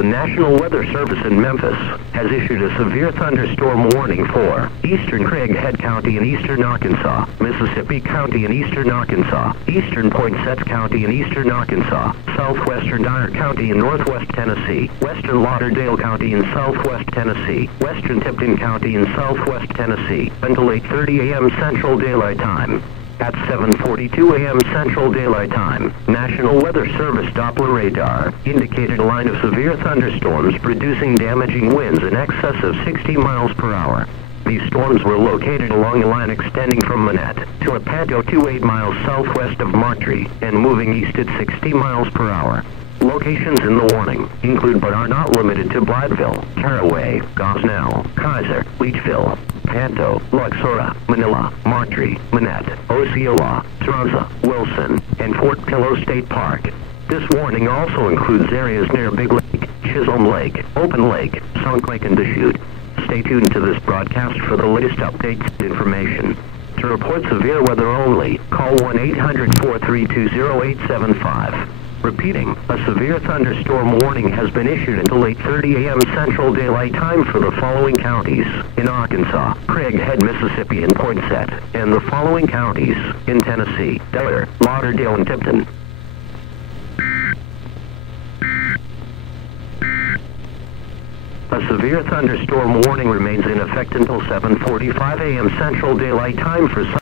The National Weather Service in Memphis has issued a severe thunderstorm warning for eastern Craighead County in eastern Arkansas, Mississippi County in eastern Arkansas, eastern Poinsett County in eastern Arkansas, southwestern Dyer County in northwest Tennessee, western Lauderdale County in southwest Tennessee, western Tipton County in southwest Tennessee, until 8:30 a.m. Central Daylight Time. At 7:42 a.m. Central Daylight Time, National Weather Service Doppler radar indicated a line of severe thunderstorms producing damaging winds in excess of 60 miles per hour. These storms were located along a line extending from Manette to Lepanto 8 miles southwest of Martree and moving east at 60 miles per hour. Locations in the warning include but are not limited to Blytheville, Caraway, Gosnell, Kaiser, Leachville, Panto, Luxora, Manila, Martree, Manette, Osceola, Taraza, Wilson, and Fort Pillow State Park. This warning also includes areas near Big Lake, Chisholm Lake, Open Lake, Sunk Lake, and Deschutes. Stay tuned to this broadcast for the latest updates and information. To report severe weather only, call 1-800-432-0875. Repeating, a severe thunderstorm warning has been issued until 8:30 a.m. Central Daylight Time for the following counties in Arkansas, Craighead, Mississippi, and Poinsett, and the following counties in Tennessee, Dyer, Lauderdale, and Tipton. A severe thunderstorm warning remains in effect until 7:45 a.m. Central Daylight Time for